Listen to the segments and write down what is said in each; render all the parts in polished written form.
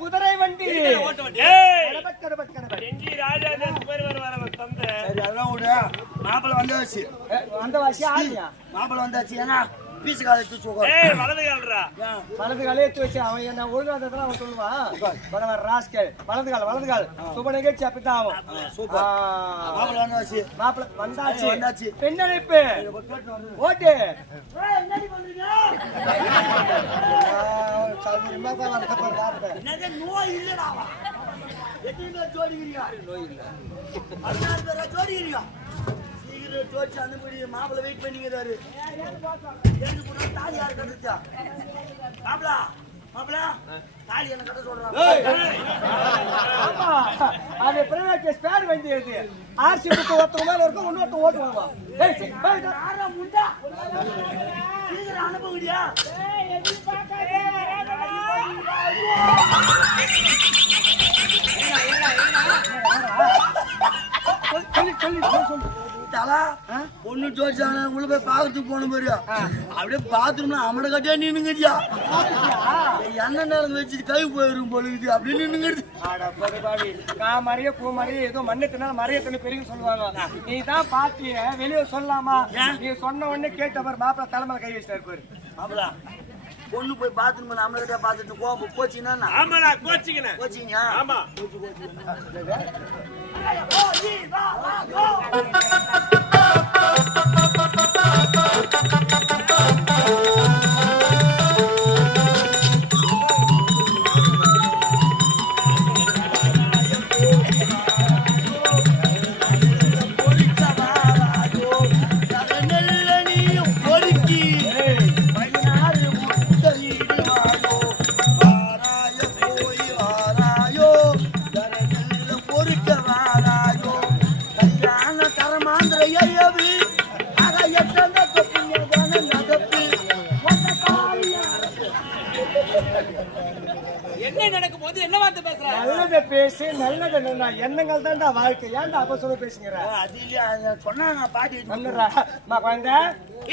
குதிரை வண்டி மாப்பிள்ள வந்தாச்சு மாப்பிள்ள வந்தாச்சு ஏன்னா பீசு காலை வலது காலே எடுத்து வச்சு அவன் என்ன ஒழுங்காதான் அவன் சொல்லுவான் ராஸ்கல் வலது கால் சுப நிகழ்ச்சி அப்படித்தான் ஆகும் மாப்பிள்ள வந்தாச்சு வந்தாச்சு பெண்ணழைப்பு ஓட்டு நோய் இல்லடா ஜோடிச்சு அனுப்பி மாப்பிள்ள வெயிட் பண்ணிக்கிறாரு தாலி யாரு கட்டுச்சா மாப்பிள்ள தாலி என்ன கட்ட சொல்றான் அது பிரைவேட் ஸ்பேர் வண்டி இருக்கு ஆர்சி புக் ஒருத்தவங்க மேல இருக்கும் இன்னொருத்த ஓட்டுவாங்க அனுப்ப பொண்ணு ஜோடிச்சாங்க உள்ள போய் பாக்கிறதுக்கு போன பாரு அப்படியே பாத்ரூம்ல அமட கட்டியா நின்னுங்கடியா என்ன நேரம் வச்சுட்டு கை போயிரும் பொழுது அப்படின்னு நின்னுங்கிறது மறைய பூ மறைய ஏதோ மண்ணத்தினால மறைய தண்ணி பெருங்க சொல்லுவாங்க நீ தான் பாத்திய வெளியே சொல்லலாமா நீ சொன்ன உடனே கேட்டவர் மாப்பிள்ள தலைமையில கை வச்சுட்டா இருப்பாரு மாப்பிளா பொண்ணு போய் பாத்ரூம் அமட கட்டியா பாத்துட்டு கோச்சிங்கன்னா ஆமாடா கோச்சிங்க ஆமா பேசி நல்லது எண்ணங்கள் தான்டா வாழ்க்கை ஏன்டா அப்ப சொல்ல பேசுங்கிற சொன்னாங்க பாட்டி குழந்தை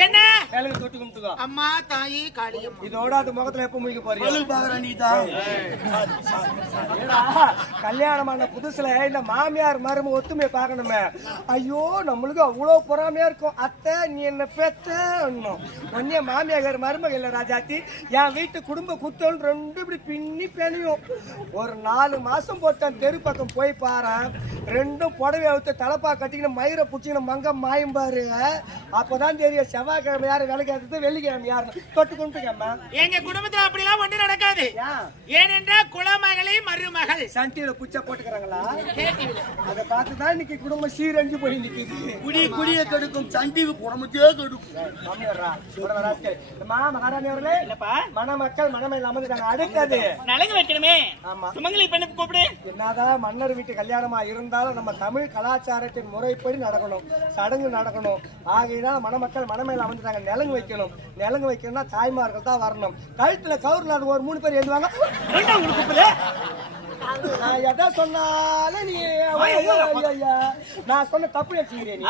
என்ன வேலைக்கு தொட்டு கும்பிட்டுக்கோ அம்மா தாயி காளியம் இதோட அது முகத்துல எப்ப முடிக்க போறீங்க பாக்குற நீ தான் கல்யாணமான புதுசுல இந்த மாமியார் மரும ஒத்துமையை பாக்கணுமே ஐயோ நம்மளுக்கு அவ்வளவு பொறாமையா இருக்கும் அத்தை நீ என்ன பெத்த ஒன்னே மாமியார் மருமக இல்ல ராஜாத்தி என் வீட்டு குடும்ப குத்தம் ரெண்டு இப்படி பின்னி பெணியும் ஒரு 4 மாசம் போட்டேன் தெரு பக்கம் போய் பாரு ரெண்டும் புடவை அவுத்து தலைப்பா கட்டிக்கணும் மயிரை புடிச்சிக்கணும் மங்க மாயும் பாரு அப்பதான் தெரியும் செவ்வாய்க்கிழமை யாரு வேலைக்கு ஏற்றது வெள்ளிக்கிழமை யாரு தொட்டு கும்பிட்டுக்கம்மா எங்க குடும்பத்துல அப்படிலாம் ஒண்ணு நடக்காது ஏனென்றால் குலமகளை மருமகள் சண்டியில புச்சா போட்டுக்கிறாங்களா அதை பார்த்துதான் இன்னைக்கு குடும்பம் சீரஞ்சு போய் நிக்குது குடிய கெடுக்கும் சண்டிக்கு குடும்பத்தையே கெடுக்கும் மகாராணி அவர்களே மணமக்கள் மணமையில் அமர்ந்துட்டாங்க அடுத்தது நலங்கு வைக்கணுமே ஆமா சுமங்கலி பெண்ணு கூப்பிடு என்னதான் மன்னர் வீட்டு கல்யாணமா இருந்தாலும் நம்ம தமிழ் கலாச்சாரத்தின் முறைப்படி நடக்கணும் சடங்கு நடக்கணும் ஆகையினால மணமக்கள் மணமையில அமர்ந்துட்டாங்க நிலங்கு வைக்கணும் நிலங்கு வைக்கணும்னா தாய்மார்கள் தான் வரணும் கழுத்துல கவுர்ல அது ஒரு 3 பேர் எழுதுவாங்க நான் எதை சொன்னாலும் நீ நான் சொன்ன தப்பு வச்சுக்கிறேன்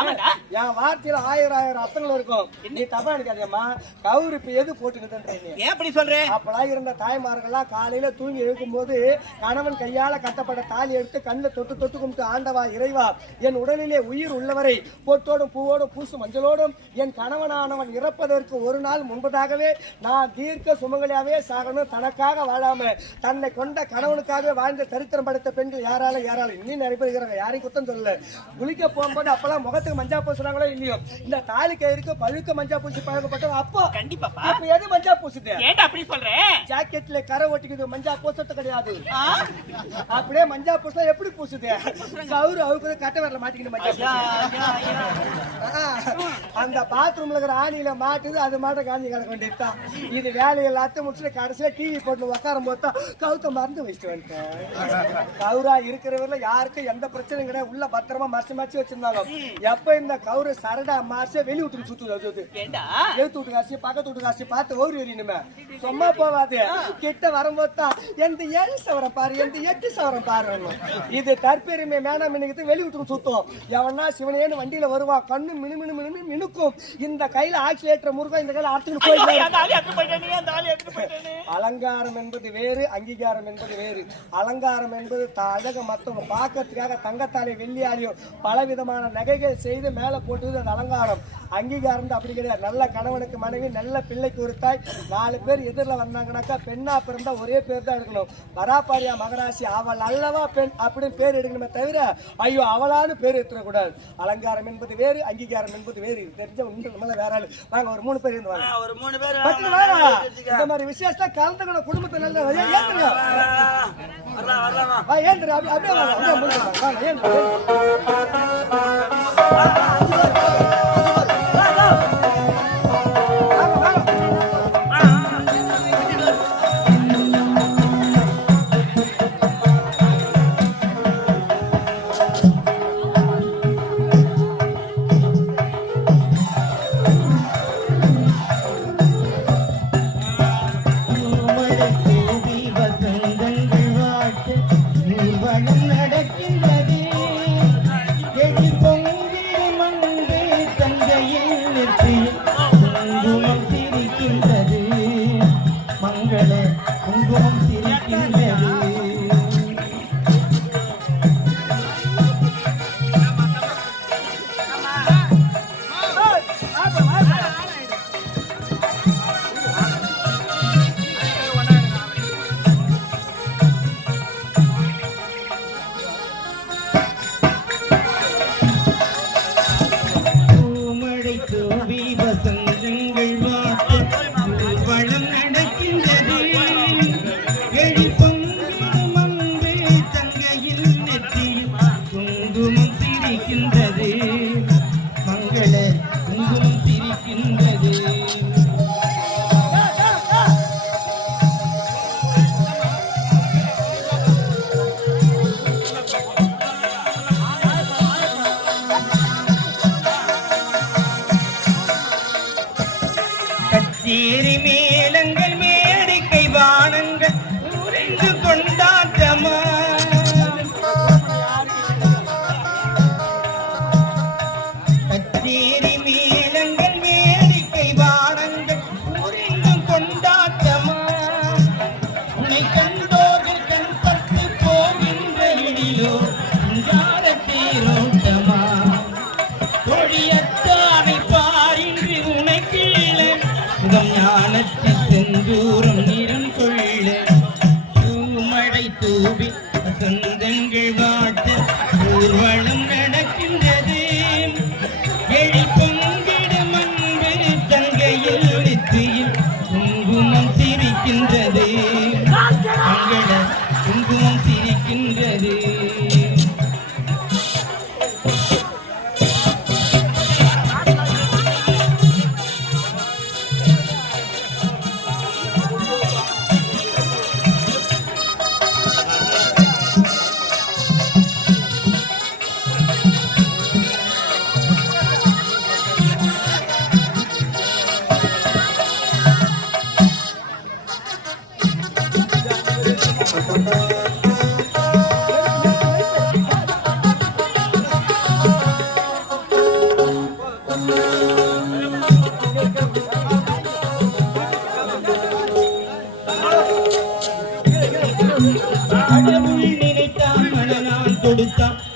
என் வார்த்தையில 1000 அர்த்தங்கள் இருக்கும் நீ தப்பா நினைக்காதேம்மா கவுரு இப்ப எது போட்டுக்கிட்டு அப்படி சொல்றேன் அப்பெல்லாம் இருந்த தாய்மார்கள்லாம் காலையில தூங்கி எழுக்கும் போது கணவன் கையால கட்டப்பட்ட தாலி எடுத்து கண்ணில் தொட்டு தொட்டு கும்பிட்டு ஆண்டவா இறைவா என் உடலிலே உயிர் உள்ளவரை பொட்டோடும் பூவோடும் பூசு மஞ்சளோடும் என் கணவனானவன் இறப்பதற்கு ஒரு நாள் முன்பதாகவே நான் தீர்க்க சுமங்கலியாவே சாகணும் தனக்காக வாழாம தன்னை கொண்ட கணவனுக்காக வாழ்ந்த சரித்திரம் படைத்த பெண்கள் யாராலும் இன்னும் நிறைய பேர் இருக்கிறாங்க யாரையும் குத்தம் சொல்லல குளிக்க போகும்போது அப்பெல்லாம் முகத்துக்கு மஞ்சா பூசுறாங்களோ இல்லையோ இந்த தாலி கயிறுக்கு பழுக்க மஞ்சா பூசி பழக்கப்பட்டோம் அப்போ கண்டிப்பா அப்ப எது மஞ்சா பூசுது அப்படி சொல்றேன் ஜாக்கெட்ல கரை ஒட்டிக்குது மஞ்சா பூசத்து கிடையாது அப்படியே மஞ்சா பூசா எப்படி பூசுது கவுரு அவுக்கு கட்ட வரல மாட்டிக்கிட்டு மஞ்சா அந்த பாத்ரூம்ல இருக்கிற ஆணியில மாட்டுது அது மாட்ட காஞ்சி கிடக்க வேண்டியதுதான் இது வேலையை எல்லாத்தையும் முடிச்சுட்டு கடைசியில டிவி போட்டு உட்காரும் போது தான் கவுத்த மறந்து வச்சுட்டு வந்துட்டேன் கௌரா இருக்கிறவர்ல யாருக்கும் எந்த பிரச்சனையும் கிடையாது. உள்ள பத்திரமா மறைச்சு வச்சிருந்தாங்க. எப்ப இந்த கௌரு சரடா மாச வெளி விட்டு சுத்து எழுத்து விட்டு காசி பக்கத்து விட்டு காசி பார்த்து ஓடி எறியணுமே. சும்மா போவாது. கிட்ட வரும்போது தான் எந்த 7 சவரம் பாரு, எந்த 8 சவரம் பாரு. இது தற்பெருமை மேடம் மினுக்கு வெளி விட்டு சுத்தம். எவனா சிவனேன்னு வண்டியில வருவா, கண்ணு மினு மினு மினு மினுக்கும். இந்த கையில ஆக்சிலேட்டர் முருகா, இந்த கையில அறுத்துட்டு போயிட்டு. அலங்காரம் என்பது வேறு, அங்கீகாரம் என்பது வேறு. அலங்காரம் என்பது அழக மத்தவங்க பார்க்கறதுக்காக தங்கத்தாலே வெள்ளியாலையும் பலவிதமான நகைகள் செய்து மேல போட்டுது, அது அலங்காரம். அங்கீகாரம் அப்படி கிடையாது. நல்ல கணவனுக்கு மனைவி, நல்ல பிள்ளைக்கு ஒரு தாய், 4 பேர் எதிரில் வந்தாங்கன்னாக்கா பெண்ணா பிறந்தா ஒரே பேர் தான் எடுக்கணும். வராப்பாரியா மகராசி அவள் அல்லவா பெண் அப்படின்னு பேர் எடுக்கணுமே தவிர ஐயோ அவளான்னு பேர் எடுத்துடக்கூடாது. அலங்காரம் என்பது வேறு, அங்கீகாரம் என்பது வேறு. தெரிஞ்ச உண்டு வேற ஆளு. வாங்க ஒரு 3 பேர் இருந்து வாங்க. ஒரு 3 பேர் இந்த மாதிரி விசேஷத்தை கலந்துக்கணும். குடும்பத்தை நல்ல ஏந்துருங்க. ஏந்துரு அப்படியே வாங்க.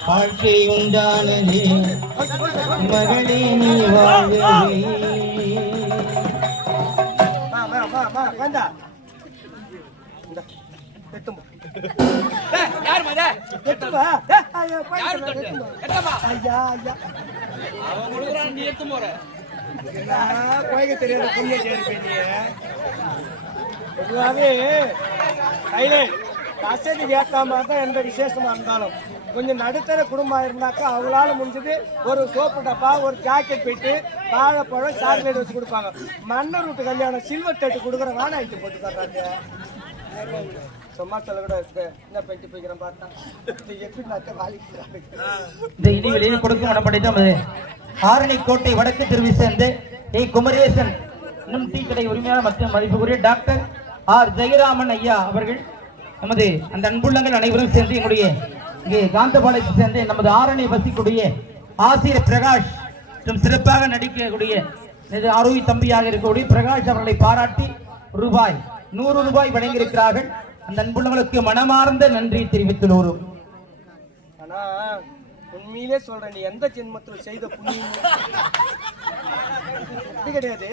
வாழ்க்கை உண்டானதே மகளே நீ வாழவே. தெரியாது புண்ணிய பொதுவாகவே வசதி கேட்காம தான் எந்த விசேஷமா இருந்தாலும் கொஞ்சம் நடுத்தர குடும்பம் இருந்தாக்கா அவங்களால முடிஞ்சது ஒரு சோப்பு டப்பா, ஒரு ஜாக்கெட் போயிட்டு வாழைப்பழம், சாக்லேட் வச்சு கொடுப்பாங்க. மன்னர் வீட்டு கல்யாணம் சில்வர் தட்டு கொடுக்குற வானாயிட்டு போட்டு தர்றாங்க. சும்மா சொல்ல கூட என்ன பெட்டி போய்க்கிறேன் பார்த்தா எப்படி நட்ட வாலிக்கிறாங்க. இந்த இடிகளில் கொடுக்கும் இடம் படைத்த நமது ஆரணி கோட்டை வடக்கு தெருவை சேர்ந்த குமரேசன் இன்னும் டீ கடை உரிமையாளர் மற்றும் மதிப்புக்குரிய டாக்டர் ஆர் ஜெயராமன் ஐயா அவர்கள் நமது அந்த அன்புள்ளங்கள் அனைவரும் சேர்ந்து எங்களுடைய இங்கே காந்தபாளையத்தை சேர்ந்து நமது ஆரணி வசிக்கூடிய ஆசிரியர் பிரகாஷ் மற்றும் சிறப்பாக நடிக்கக்கூடிய ஆரோக்கிய தம்பியாக இருக்கக்கூடிய பிரகாஷ் அவர்களை பாராட்டி ரூபாய் 100 வழங்கியிருக்கிறார்கள். அந்த அன்புள்ளங்களுக்கு மனமார்ந்த நன்றி தெரிவித்துள்ளோம். ஆனா உண்மையிலே சொல்றேன், நீ எந்த ஜென்மத்துல செய்த புண்ணியம் இது கிடையாது.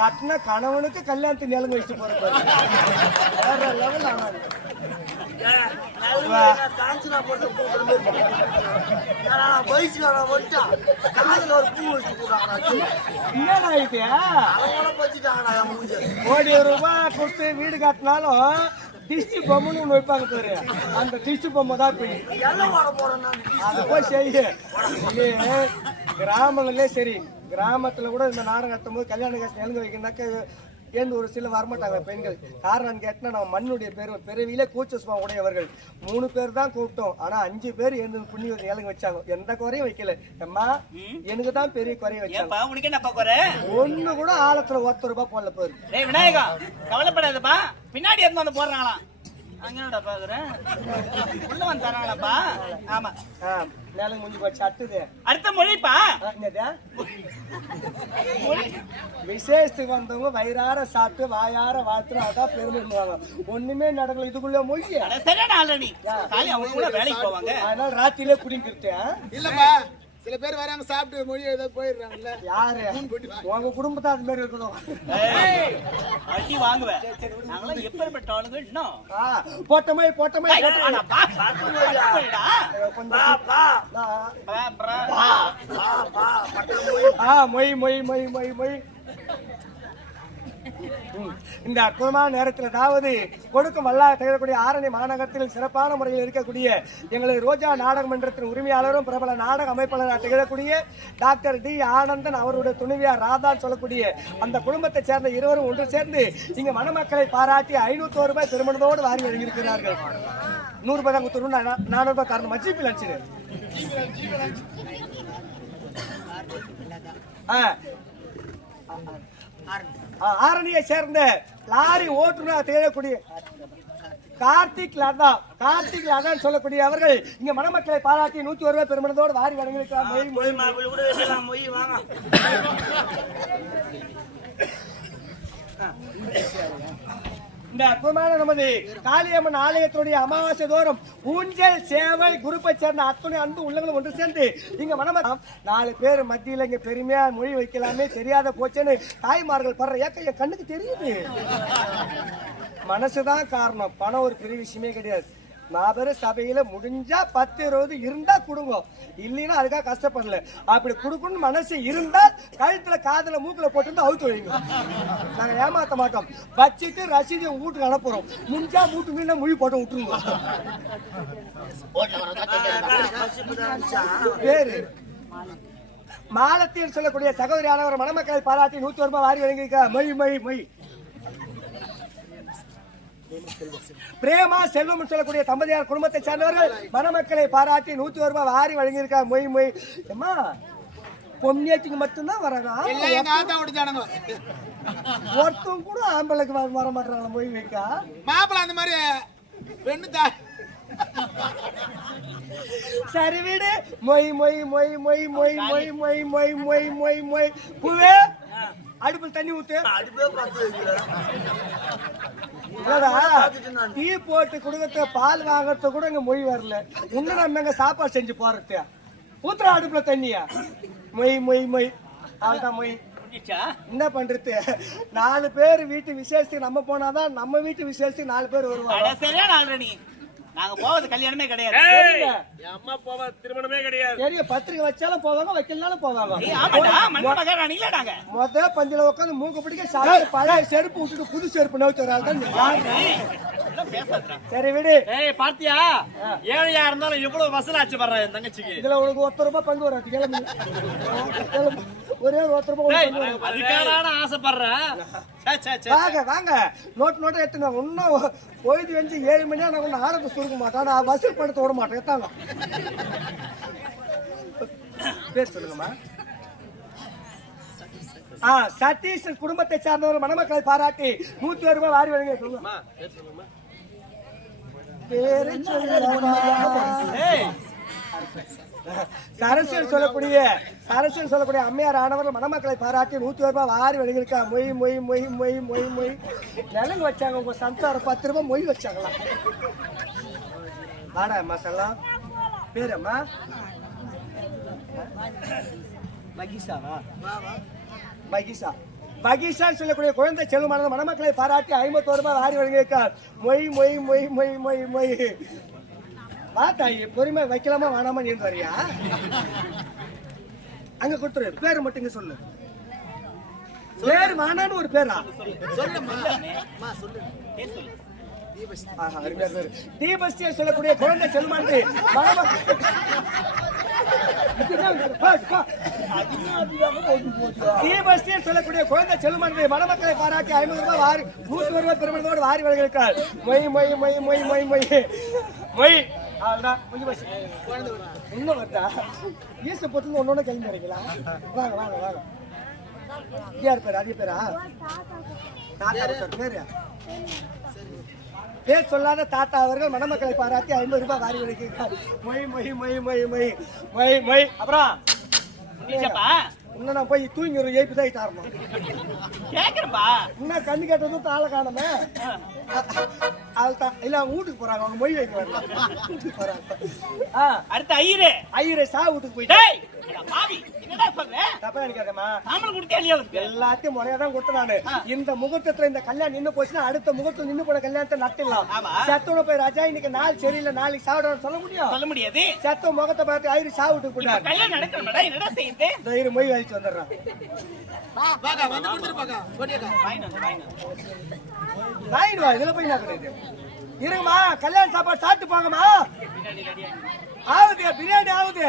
கட்டின கணவனுக்கு கல்யாணத்துக்கு நிலங்க வச்சுட்டு போற வேற லெவல். கோடி ரூபாய் கொடுத்து வீடு கட்டினாலும் டிஸ்டி பொம்மைன்னு ஒண்ணு வைப்பாங்க பேரு, அந்த டிஸ்டி பொம்மை தான் போய் அதை போய் செய்ய. கிராமங்களே சரி, கிராமத்துல கூட இந்த நாடகம் கட்டும் போது கல்யாண காசு நெலுங்க வைக்கணும்னாக்க ஏன் ஒரு சில வரமாட்டாங்க பெண்கள். காரணம் கேட்டா நம்ம மண்ணுடைய பிறவியிலே கூச்ச உடையவர்கள் 3 பேர் தான் கூப்பிட்டோம். ஆனா 5 பேர் எழுந்து புண்ணிய நிலங்க வச்சாங்க. எந்த குறையும் வைக்கல. அம்மா எனக்கு தான் பெரிய குறைய வச்சாங்க. ஒண்ணு கூட ஆழத்துல ₹1 போடல போரு. விநாயகா கவலைப்படாதப்பா, பின்னாடி இருந்து வந்து போடுறாங்களாம். அங்கடா பாக்குறேன் உள்ள வந்து தராங்களாப்பா. ஆமா நிலங்க முடிஞ்சு போச்சு. அடுத்த மொழிப்பா விசேஷத்துக்கு வந்தவங்க வயிறார சாப்பிட்டு வாயார வாழ்த்துறோம், அதான் பெருமைவாங்க. ஒண்ணுமே நடக்கல, இதுக்குள்ள மொழி வேலைக்கு போவாங்க. அதனால ராத்திரிலே குடிக்கிட்டேன் இல்லப்பா. சில பேர் வராங்க சாப்பிட்டு மொழி ஏதாவது போயிடுறாங்கல்ல. யாரு உங்க குடும்பத்தை அது மாதிரி இருக்கணும். அடி வாங்குவேன். நாங்களாம் எப்பேற்பட்ட ஆளுங்க இன்னும் போட்டமை போட்டமை மொய் மொய் மொய் மொய் மொய். இந்த அற்புதமான நேரத்தில், அதாவது கொடுக்கும் வல்லாக திகழக்கூடிய ஆரணி மாநகரத்தில் சிறப்பான முறையில் இருக்கக்கூடிய எங்களது ரோஜா நாடக மன்றத்தின் உரிமையாளரும் பிரபல நாடக அமைப்பாளராக திகழக்கூடிய டாக்டர் டி ஆனந்தன் அவருடைய துணைவியார் ராதான் சொல்லக்கூடிய அந்த குடும்பத்தை சேர்ந்த இருவரும் ஒன்று சேர்ந்து இங்கு மணமக்களை பாராட்டி ₹501 பெருமனதோடு வாரி வழங்கியிருக்கிறார்கள். ₹100 தான் கொடுத்துருவோம், ₹400 காரணம் மஜிப்பில் அடிச்சிடு. ஆரணியை சேர்ந்த லாரி ஓட்டுநர் திகழக்கூடிய கார்த்திக் லதான் சொல்லக்கூடிய அவர்கள் இங்க மணமக்களை பாராட்டி ₹101 பெருமனதோடு வாரி வழங்கியிருக்கிறார். இந்த அற்புதமான நமது காளியம்மன் ஆலயத்துடைய அமாவாசை தோறும் ஊஞ்சல் சேவை குரூப்பை சேர்ந்த அத்துணை அன்பு உள்ளங்களும் ஒன்று சேர்ந்து இங்க மணமக்கள் 4 பேர் மத்தியில இங்க பெருமையா மொழி வைக்கலாமே தெரியாத போச்சேன்னு தாய்மார்கள் படுற ஏக்க என் கண்ணுக்கு தெரியுது. மனசுதான் காரணம், பணம் ஒரு பெரிய விஷயமே கிடையாது. மாபெரும் சபையில முடிஞ்சா 10-20 இருந்தா கொடுங்க, இல்லைன்னா அதுக்காக கஷ்டப்படல. அப்படி கொடுக்கணும்னு மனசு இருந்தா கழுத்துல காதுல மூக்குல போட்டு அவுத்து வைங்க. நாங்க ஏமாத்த மாட்டோம். வச்சுட்டு ரசீதி வீட்டுக்கு அனுப்புறோம். முடிஞ்சா வீட்டு மீன் மொழி போட்டு விட்டுருங்க. பேரு மாலத்தீர் சொல்லக்கூடிய சகோதரியானவர் மணமக்களை பாராட்டி ₹101 வாரி வழங்கியிருக்க. மொய் மொய் மொய். பிரேமா செல்வம் சொல்லக்கூடிய தம்பதியார் குடும்பத்தை சேர்ந்தவர்கள் மணமக்களை பாராட்டி ₹101 வாரி வழங்கியிருக்காங்க. மொய் மொய். அம்மா பொம்னியாட்டிக்கு மட்டும்தான் வராங்க, ஒருத்தவங்க கூட ஆம்பளைக்கு வர மாட்டாங்களா மொய் வைக்கா? மாப்பிள்ள அந்த மாதிரி பெண்ணு தான். சரி வீடு. மொய் மொய் மொய் மொய் மொய் மொய் மொய் மொய் மொய் மொய் மொய். பூவே அடுப்பில் தண்ணி ஊத்து. டீ போட்டு குடுக்கத்த பால் வாங்கறது கூட இங்க மொய் வரல. இன்னும் நம்ம எங்க சாப்பாடு செஞ்சு போறது ஊத்துற அடுப்புல தண்ணியா? மொய் மொய் மொய். அதான் மொய். என்ன பண்றது? 4 பேர் வீட்டு விசேஷத்துக்கு நம்ம போனாதான் நம்ம வீட்டு விசேஷத்துக்கு 4 பேர் வருவாங்க. நாங்க போவது கல்யாணமே கிடையாது. அம்மா போவ திருமணமே கிடையாது. சரி, பத்திரிக்கை வச்சாலும் போவாங்க, வைக்கலனாலும் போவாங்க. மொத பந்தில உட்காந்து மூக்க பிடிக்க சாப்பிட்டு பழைய செருப்பு விட்டுட்டு புது செருப்பு நோய்த்து. சரி விடு. பாத்தியா ஏழையா இருந்தாலும் எவ்வளவு வசூலாச்சு வர்ற தங்கச்சிக்கு. இதுல உனக்கு ₹1 பங்கு வராது. ஒரே ஒருத்தர் அதுக்கான ஆசைப்படுறேன் வாங்க வாங்க நோட்டு எடுத்துங்க. இன்னும் பொழுது வெஞ்சு 7 மணி நேரம் ஒன்னும் ஆரம்பத்தை சுருக்க மாட்டோம். நான் வசூல் பணத்தை விட மாட்டேன். எத்தாங்க பேர் சொல்லுங்கம்மா. சதீஷ் குடும்பத்தை சார்ந்தவர் மணமக்களை பாராட்டி 101 ரூபாய் வாரி வழங்க. சொல்லுங்க பேரு சரசியல் சொல்லக்கூடிய அம்மையார் ஆனவர் மணமக்களை பாராட்டி 101 ரூபாய் வாரி வழங்கியிருக்கா. மொய் மொய் மொய் மொய் மொய் மொய் நிலங்கு வச்சாங்க. உங்க சம்சாரம் 10 ரூபாய் மொய் வச்சாங்களா? வாடா அம்மா சொல்லலாம். பேரம்மா மகிஷா சொல்லக்கூடிய குழந்தை செல்வமானது மணமக்களை பாராட்டி 51 ரூபாய் வாரி வழங்கியிருக்கார். மொய் மொய் மொய் மொய் மொய் மொய். வாத்தாயி பொறுமை வைக்கலாமா வேணாமா நீ வரியா? அங்க கொடுத்துரு. பேரு மட்டும் சொல்லு. பேரு வேணான்னு ஒரு பேரா தீபஸ்தியை சொல்லக்கூடிய குழந்தை செல்வமானது சொல்லக்கூடிய குழந்தை செல்வமானது மணமக்களை பாராட்டி 50 ரூபாய் வாரி 101 ரூபாய் பெருமளவோடு வாரி வழங்கியிருக்கார். மொய் மொய் மொய் மொய் மொய் மொய் மொய். இன்னும் வருதா? ஈச போட்டு ஒன்னொன்னு கிளம்பி வரீங்களா? வாங்க வாங்க வாங்க. யார் பேரு? அதே பேரா? பேரு பேர் சொல்லாத தாத்தா அவர்கள் மணமக்களை பாராட்டி 50 ரூபாய் வாரி வழங்கியிருக்கார். மொய் மொய் மொய் மொய் மொய் மொய் மொய். அப்புறம் இன்னும் நான் போய் தூங்கி ஒரு ஏப்பி தான் தாரணும் கேக்குறப்பா. இன்னும் கண்ணு கேட்டதும் தாளை காணமே. அதுதான் இல்ல அவங்க வீட்டுக்கு போறாங்க. அவங்க மொய் வைக்க வரல. வீட்டுக்கு போறாங்க. அடுத்து ஐயரே சா வீட்டுக்கு போயிட்டு எல்லாத்தையும் முறையாதான் கொடுத்த நானு. இந்த முகூர்த்தத்துல இந்த கல்யாணம் நின்னு போச்சுன்னா அடுத்த முகூர்த்தம் நின்னு போன கல்யாணத்தை நட்டிடலாம். சத்தோட போய் ராஜா இன்னைக்கு நாள் சரியில்லை நாளைக்கு சாப்பிட சொல்ல முடியாது. சத்த முகத்தை பார்த்து ஐயரு சா வீட்டுக்கு போயிட்டாரு. மொய் வலிச்சு வந்துடுறான். இதுல போய் இருங்கம்மா கல்யாண சாப்பாடு சாப்பிட்டு போங்கம்மா. ஆகுது பிரியாணி ஆகுது.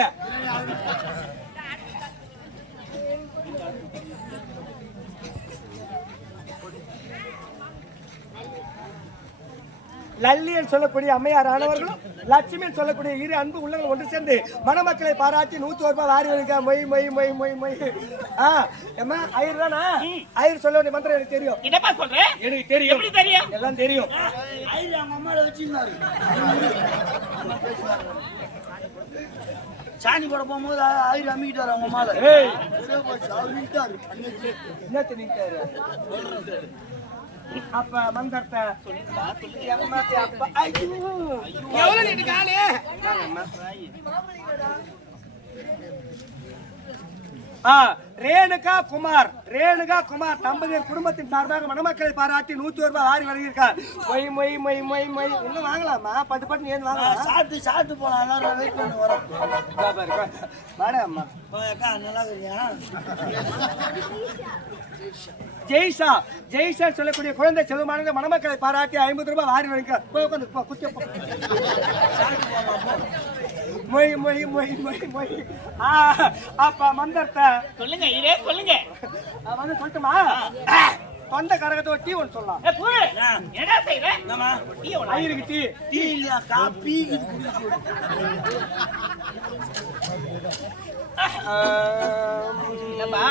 லல்லியன் சொல்லக்கூடிய அம்மையார் ஆனவர்களும் லட்சுமியன் சொல்லக்கூடிய இரு அன்பு உள்ளங்கள் ஒன்று சேர்ந்து மணமக்களை பாராட்டி 101 ரூபாய் வாரி வழங்க. மொய் மொய் மொய் மொய் மொய். ஏமா ஐயர் தானா? ஐயர் சொல்ல வேண்டிய மந்திரம் எனக்கு தெரியும். என்னப்பா சொல்ற? எனக்கு தெரியும். எப்படி தெரியும்? எல்லாம் தெரியும். ஐயர் அவங்க அம்மாவை வச்சிருந்தாரு. சாணி போட போகும்போது ஐயர் அம்மிக்கிட்டாரு அவங்க அம்மாவை. என்ன தெரியும்? அப்ப மந்தர்த்த எவ்வளவு நீட்டு காலு ரேணுகா குமார் தம்பதியர் குடும்பத்தின் சார்பாக மணமக்களை பாராட்டி 101 ரூபாய் வாரி வழங்கியிருக்கார். மொய் மொய் மொய் மொய் மொய். இன்னும் வாங்கலாமா? பட்டு பட்டு ஏன் வாங்கலாம்? சாப்பிட்டு போலாம். வெயிட் பண்ணி வரோம். வாடா நல்லா இருக்கியா? ஜெய்ஷா சொல்லக்கூடிய குழந்தை செல்வமானது மணமக்களை பாராட்டி 50 ரூபாய் வாரி வழங்கியிருக்கார். மொய் மொய் மொய் மொய் மொய். அப்ப மந்தர்த்த சொல்லுங்க இதே சொல்லுங்க. வந்து சொல்லட்டுமா? தொண்டை கரகத்தை டீ ஒன்று சொல்லலாம். என்ன செய்யற? ஐயருக்கு டீ டீ இல்லையா? காப்பி.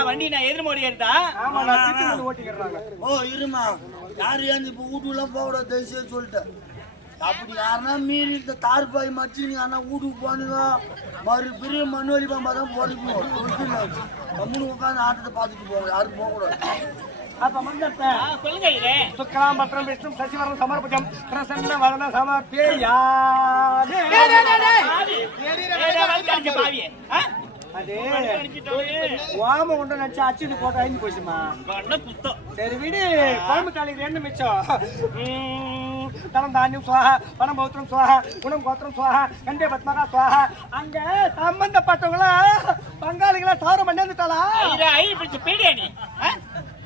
வண்டி நான் எதிர்மோடி எடுத்தா. ஆமா நான் திட்டு ஓட்டிக்கிறாங்க. ஓ இருமா யாரு ஏந்து இப்ப வீட்டுக்குள்ள போட தயவுசெய்து சொல்லிட்டேன். அப்படி யாருன்னா மீறி இந்த தார்பாய் மச்சு நீங்க ஆனா வீட்டுக்கு போனுங்க பெரிய மண் வலிப்பா தான் போடுவோம். கம்முன்னு உட்காந்து ஆட்டத்தை பார்த்துட்டு போவோம். யாரும் போகக்கூடாது. அப்ப மந்தர்த்த சொல்லுங்க இதே சுக்லாம் பத்ரம் விஷ்ணு சசிவரம் சமர்ப்பஜம் பிரசன்ன வதன சமர்ப்பேயா. அதே ஓம கொண்டு நினைச்சா அச்சுட்டு போட்டு அழிஞ்சு போச்சுமா. சரி விடு. குழம்பு தாளிக்கு 2 மிச்சம். தனம் தானியம் சுவாகா, பணம் பௌத்திரம் சுவாகா, குணம் கோத்திரம் சுவாகா, கண்டே பத்மகா சுவாகா. அங்க சம்பந்தப்பட்டவங்களா பங்காளிகளா சாரம் பண்ணி வந்துட்டாளா?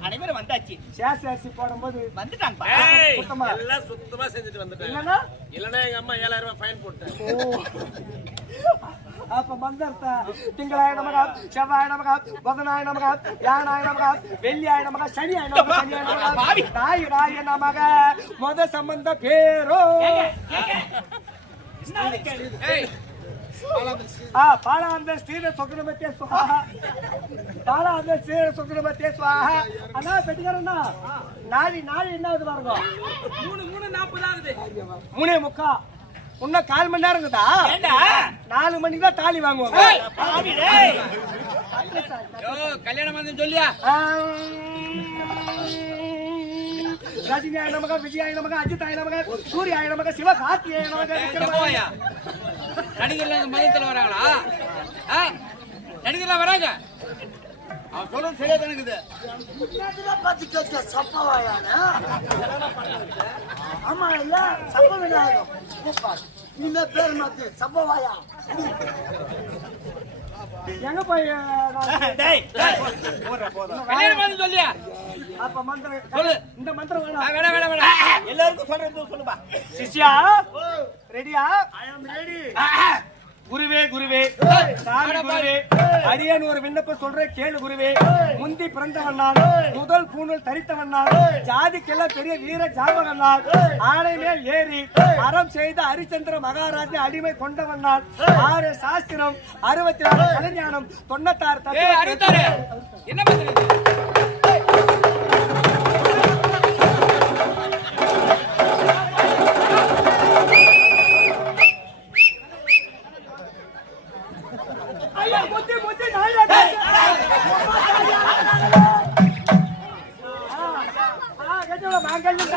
அனைவரும் வந்தாச்சு. சேசி போடும்போது வந்துட்டாங்க. எல்லாம் சுத்தமா செஞ்சுட்டு வந்துட்டேன். இல்லன்னா எங்க அம்மா 7000 ரூபாய் ஃபைன் போட்டேன். அப்ப மந்திரத்தை திங்களாய நமக, செவ்வாய நமக, புதனாய நமக, யானாய நமக, வெள்ளியாய நமக, சனியாய நமக, சனியாய நமக, நாய நமக. முத சம்பந்த பேரோ பாலாந்த ஸ்ரீர சொக்கரமத்தே சுவாஹா, பாலாந்த ஸ்ரீர சொக்கரமத்தே சுவாஹா. அண்ணா பெட்டிக்காரண்ணா, நாளை என்னாவது பாருங்க, 3:40 3:45. இன்னும் 1/4 மணி நேரம் இருக்குதா? 4 மணிக்கு தான் தாலி வாங்குவாங்க. கல்யாணம் வந்து சொல்லியா? ரஜினியாய நமக, விஜயாய நமக, அஜித்தாய நமக, சூர்யாய நமக, சிவகார்த்தியாய நமக, விக்ரமாய. நடிகர்லாம் மதத்துல வராங்களா? நடிகர்லாம் வராங்க. அவன் சொல்றது சரியா தான் இருக்குது. பார்த்து கேட்க சப்பவாயானா? ஆமா இல்ல சப்ப விநாயகம். இனிமே பேர் மாத்து சப்பவாயா. எங்க போய் கல்யாணம் வந்து சொல்லியா? அப்ப மந்திரம் சொல்லு. இந்த மந்திரம் வேணா எல்லாருக்கும் சொல்றது சொல்லுப்பா. சிஷ்யா ரெடியா? குருவே குருவே, சாமி குருவே, அடியேன் ஒரு விண்ணப்பம் சொல்றேன் கேளு குருவே. முந்தி பிறந்தவன் நான், முதல் பூணூல் தரித்தவன் நான், ஜாதிக்கெல்லாம் பெரிய வீர ஜாமகன் நான், ஆணை மேல் ஏறி அறம் செய்த ஹரிச்சந்திர மகாராஜனை அடிமை கொண்டவன் நான். 6 சாஸ்திரம், 64 கலைஞானம், 96 தத்துவம். என்ன பண்றது? மாங்கல்யம்